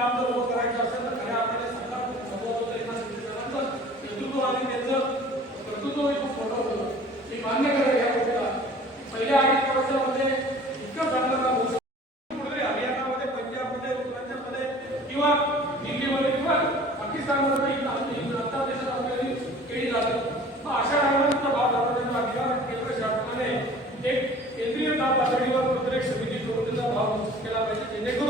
काम जर उभं करायचं असेल तर खऱ्या अर्थाने सरकार महत्वाचं एका शिक्षकांचं नेतृत्व आणि त्यांचं कर्तृत्व खूप मोठं होतं. मी मान्य करेल या गोष्टीला. पहिल्या 2.5 वर्षामध्ये इतकं चांगलं काम होतं. कुठेतरी हरियाणामध्ये, पंजाबमध्ये, उत्तराखंडमध्ये किंवा दिल्लीमध्ये किंवा पाकिस्तानमध्ये आता देशात आपल्याला केली जातात. मग अशा टायमाला भाव दाखवण्याचा अधिकार केंद्र शासनाने एक केंद्रीय दाब पातळीवर प्रत्येक समिती सोबतीचा भाव केला पाहिजे, जेणेकरून